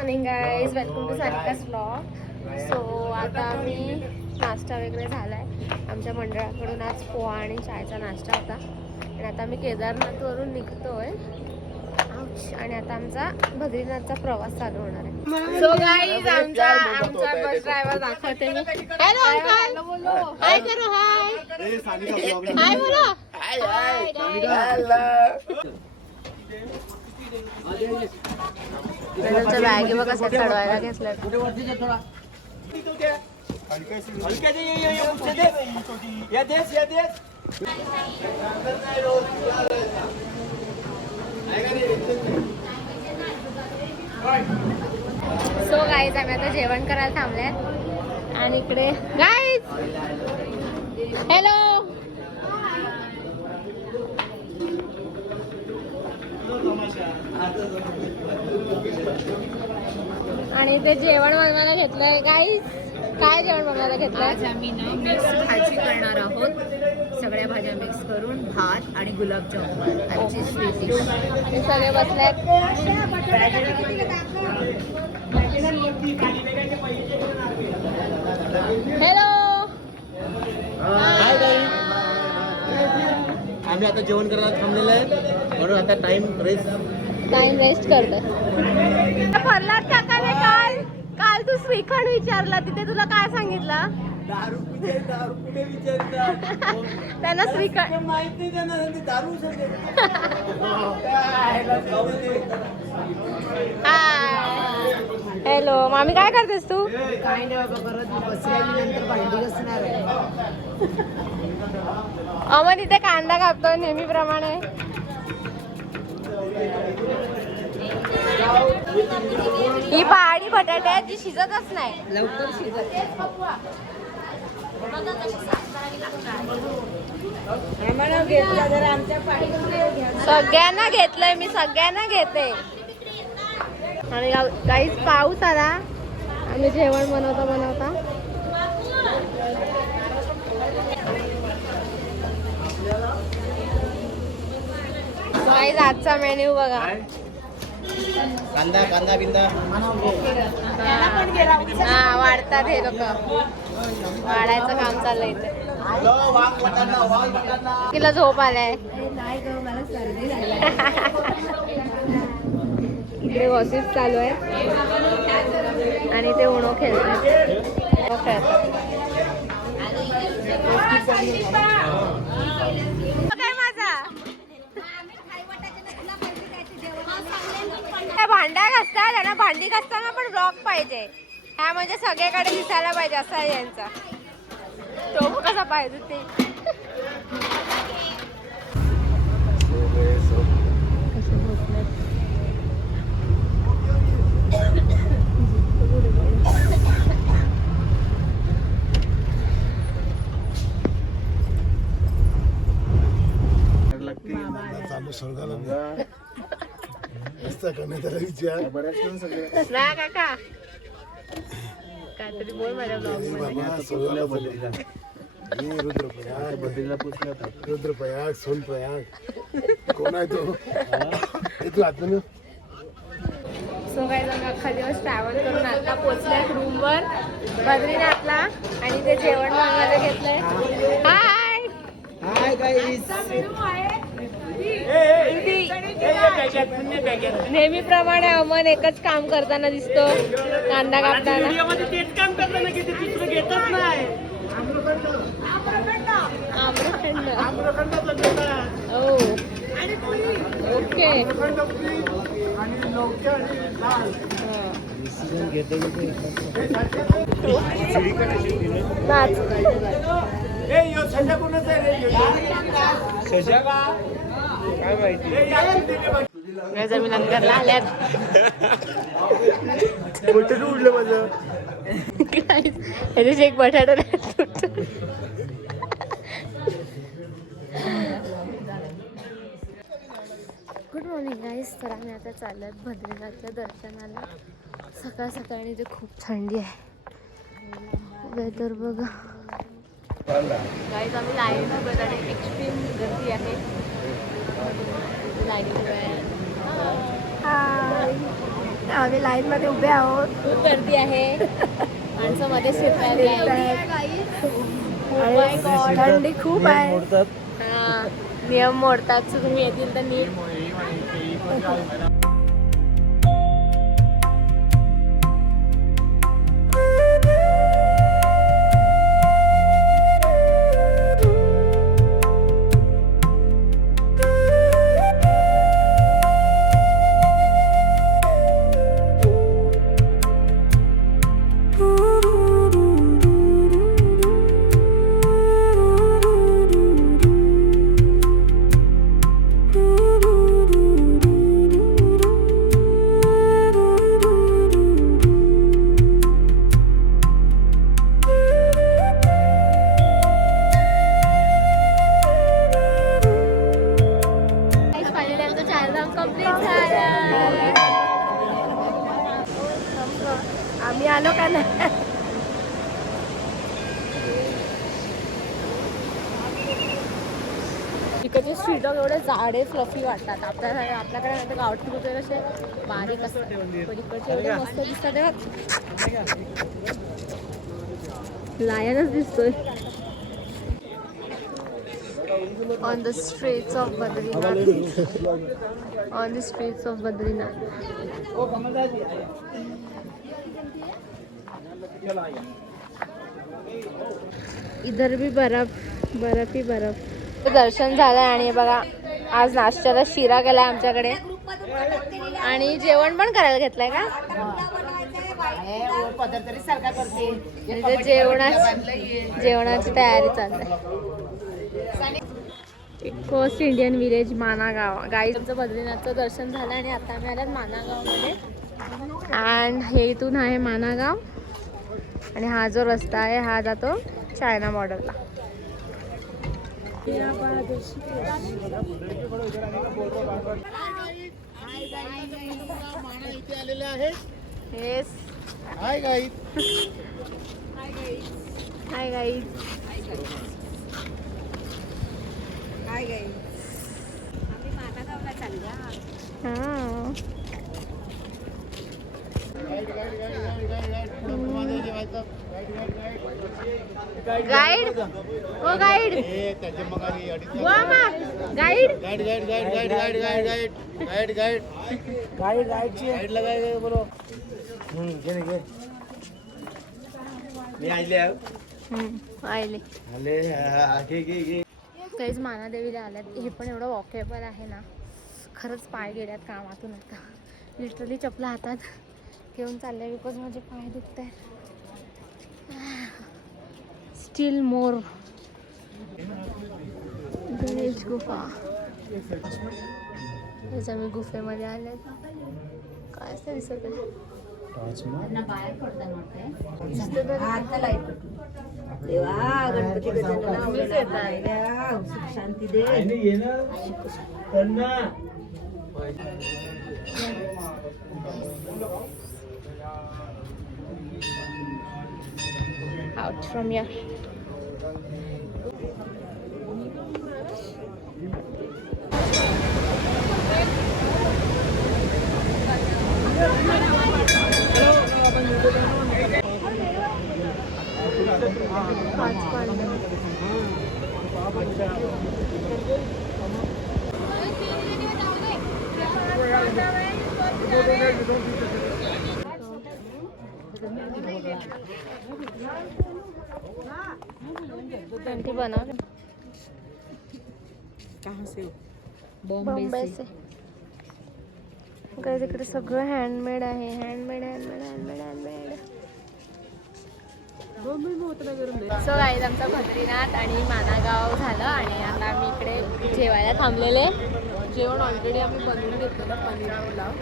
Morning guys, welcome to Sarika's vlog. So आता आम्ही नाश्ता वगैरे झाला आहे. आमच्या मंडळाकडून आज पोहा आणि चायचा नाश्ता होता. आणि आता आम्ही केदारनाथवरून निघतोय आणि आता आमचा बद्रीनाथचा प्रवास चालू होणार आहे. सो गाईज, आमचा बस ड्रायव्हर दाखवते मी. हॅलो अंकल, बोलो हाय करो. हाय हाय बोलो. हाय हाय. त्याच्या बॅगी बघा कशा चढवायला घेतल्या. सो गाईज, आम्ही आता जेवण करायला थांबल्यात आणि इकडे गाईज हॅलो आणि ते जेवण बनवायला घेतलंय. गाईज, काय जेवण बनवायला घेतलंय? आज आम्ही ना मिक्स भाजी करणार आहोत. सगळ्या भाज्या मिक्स करून भात आणि गुलाबजामुन आजची स्वीट डिश. ते सगळे बसल्यात. हॅलो. आम्ही आता जेवण करायला थांबलेलं आहे म्हणून आता टाइम रेस्ट करतोय. प्रल्हाद काकाने काल तू श्रीखंड विचारला, तिथे तुला काय सांगितलं? दारू कुठे विचारतात त्यांना श्रीखंड माहित नाही, त्यांना दारू हॅलो मामी, काय करतेस तू? काय नाही बाबा, परत बसल्या मी नंतर भांडी घासणार आहे. अमन इथे कांदा कापतो नेहमीप्रमाणे. ही पहाडी बटाटे आहेत जी शिजतच नाही लवकर शिजत. आम्हाला घेतला जर आमच्या सगळ्यांना घेतलंय मी, सगळ्यांना घेते. आणि काहीच पाऊस आला. आम्ही जेवण बनवता काहीच आजचा मेन्यू बघा. कांदा बिंदा हा, वाढतात हे लोक. वाढायचं काम चाललंय इथे. तिला झोप आलाय. इकडे गॉसिप चालू आहे आणि ते उनो खेळतात. भांड्या घासतात आणि भांडी घासताना पण ब्लॉग पाहिजे. ह्या म्हणजे सगळ्याकडे दिसायला पाहिजे असा आहे यांचा. तो कसा पाहिजे ते. ना काका काहीतरी बोल माझ्या ब्लॉग मध्ये. रुद्रप्रयाग सोनप्रयाग कोण आहे तो? तू आतून. सो काय आम्ही अख्खा दिवस ट्रॅव्हल करून आता पोचलोय रूमवर बद्रीनाथला आणि ते जेवण बनवायला घेतलंय. हाय हाय गाईस. नेहमीप्रमाणे अमन एकच काम करताना दिसतो, कांदा कापताना. ओके. मी नंतरला आल्यात. कुठे उडलं माझं? ह्याच्याशी एक बटाटा गुड मॉर्निंग गाईस. तर आम्ही आता चालल्यात बद्रीनाथच्या दर्शनाला. सकाळ सकाळी ते खूप थंडी आहे. वेदर बघा गाईस. आम्ही लाईन बघत आणि एक्स्ट्रीम गर्दी आहे. लाईन हाय. आम्ही लाईन मध्ये उभे आहोत. खूप गर्दी आहे. माणसं मध्ये फिरतायत. आणि थंडी खूप आहे. हा, नियम मोडतात. सो तुम्ही येतील तर नीट. फायनली आमचं चारधाम कम्प्लीट झालं. आम्ही आलो का नाही. इकडचे स्ट्रीट डॉग एवढे जाडे फ्लफी वाटतात. आपल्याकडे नाही तर गावठी कुत्रे कसे बारीक असतात. पण इकडचे एवढे मस्त दिसतात तेव्हा. लायनच दिसतोय. On the streets of Badrinath. On the streets of Badrinath. इधर भी बर्फ ही बर्फ. दर्शन झालं आणि बघा आज नाश्त्याला शिरा केलाय आमच्याकडे आणि जेवण पण करायला घेतलंय का. जेवणाची तयारी चालली. Coast Indian village Managaon. Guys आमचं बद्रीनाथचं दर्शन झालं आणि आता आम्ही आल्यात मानागावमध्ये. अँड हे इथून आहे मानागाव आणि हा जो रस्ता आहे हा जातो चायना बॉर्डरला. Hi guys. Hi guys. Guide हो गाईड गाईड काहीच मानादेवीला आल्यात. हे पण एवढं वॉकेबल आहे ना. खरंच पाय गेल्यात कामातून. आता लिटरली चपला हातात घेऊन चालले बिकॉज माझे पाय दुखत आहेत. स्टील मोर. गणेश गुफा. त्याच्या मी गुफेमध्ये आले. काय असं दिसत आहे. शांती दे. Out from here. घंटी बनव. बॉम्बे से. काय तिकडे सगळं हँडमेड आहे. Handmade handmade handmade handmade. So guys आमचा बद्रीनाथ आणि मानागाव झालं आणि आता आम्ही इकडे जेवायला थांबलेले. जेवण ऑलरेडी आम्ही बनवून घेतलेलं पनीर पुलाव.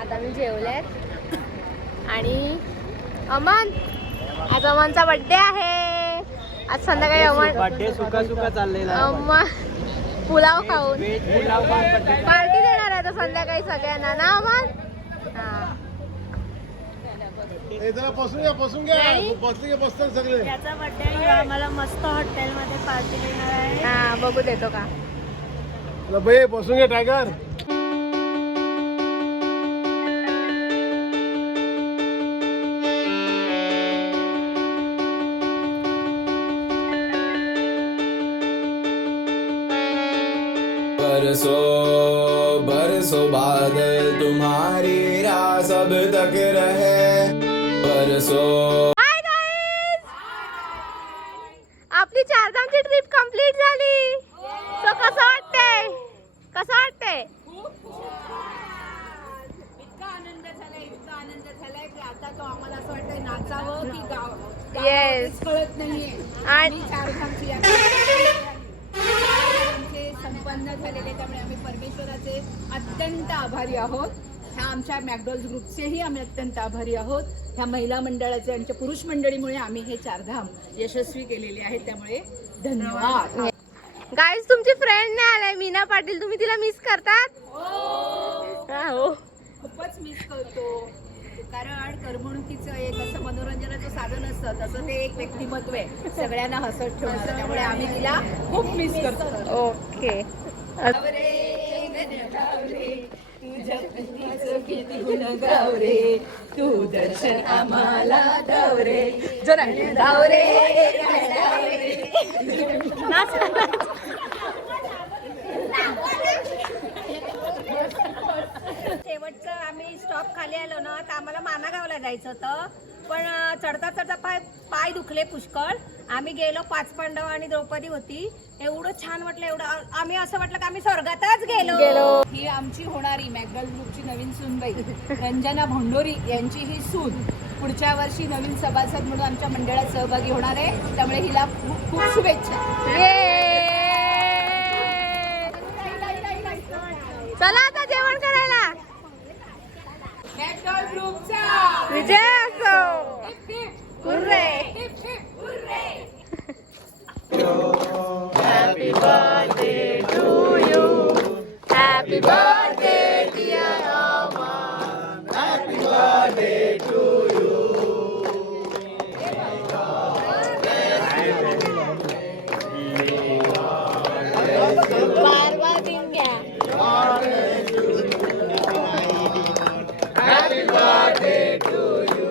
आता आम्ही जेवलेत आणि अमन आज अमनचा बड्डे आहे. आज संध्याकाळी अमन बर्थडे सुका सुका चाललेला. अम्मा पुलाव खाऊन पार्टी देणार आहे तर संध्याकाळी सगळ्यांना ना अमन. हा त्याचा बर्थडे आम्हाला मस्त हॉटेलमध्ये पार्टी देणार आहे. हा बघू देतो का. बसून घे टायगर. बरसों बरसों बाद तुम्हारी राह सब तक रहे बरसों. हाय गाईज, आपली चारधामची ट्रिप कंप्लीट झाली. सो कसं वाटतंय? कसं वाटतंय? इतका आनंद झालाय की आता तो आम्हाला असं वाटतंय नाचावं की गाव Yes. कळत नाहीये. आणि चारधामची यात्रा आमचे संपन्न झालेले, त्यामुळे आम्ही परमेश्वराचे अत्यंत आभारी आहोत. ह्या आमच्या मॅकडॉल्स ग्रुपचेही आम्ही अत्यंत आभारी आहोत. ह्या महिला मंडळाचे आणि पुरुष मंडळीमुळे आम्ही हे चारधाम यशस्वी केलेले आहेत, त्यामुळे धन्यवाद. गाईज, तुमची फ्रेंड नाही आलाय मीना पाटील, तुम्ही तिला मिस करतात? हो. खूपच मिस करतो, कारण करमणुकीचं एक असं मनोरंजनाचं साधन असतं, तसं ते एक व्यक्तिमत्व आहे सगळ्यांना हसत ठेवणारं, त्यामुळे आम्ही तिला खूप मिस करतो. ओके. किती गुण गावरे तू दर्शन आम्हाला धावरे जरा धावरे. शेवटचं आम्ही स्टॉप खाली आलो ना, तर आम्हाला मानागावला जायचं होतं, पण चढता चढता पाय दुखले पुष्कळ. आम्ही गेलो, 5 पांडव आणि द्रौपदी होती. एवढं छान वाटलं, एवढं आम्ही असं वाटलं की आम्ही स्वर्गातच गेलो. ही आमची होणारी मॅकडॉल ग्रुपची नवीन सूनबाई रंजना भोंडोरी यांची ही सून पुढच्या वर्षी नवीन सभासद म्हणून आमच्या मंडळात सहभागी होणार आहे, त्यामुळे हिला खूप खूप शुभेच्छा. चला आता जेवण करायला. मॅकडॉल ग्रुपचा विजय असो. Hurray. Happy birthday to you. Happy birthday dear Aman. Happy birthday to you. बार दिन घ्या. Happy birthday to you.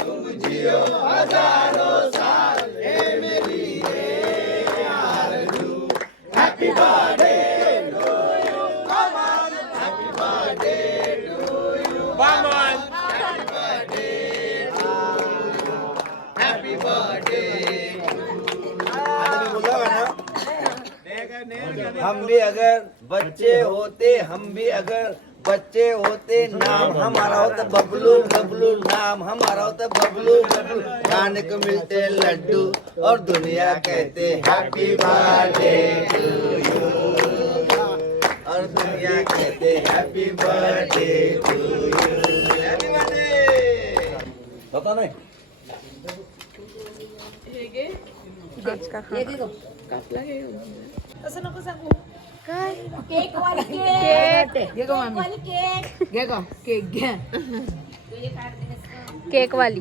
तुम जियो हजारों साल, हे मेरी आरज़ू. Happy birthday to you, Aman. Happy birthday to you, Aman. Happy birthday to you. Happy birthday. हम भी अगर बच्चे होते, हम भी अगर बच्चे होते, नाम हमारा होता बबलू बबलू, नाम हमारा होता बबलू बबलू. खाने को मिलते लड्डू और दुनिया कहते हैप्पी बर्थडे टू यू, और दुनिया कहते happy birthday to you. Happy birthday. पता नहीं असं नको सांगू. काय? केक वाली केक घे गं मामी, केक घे गं केक घ्या. केक वाली.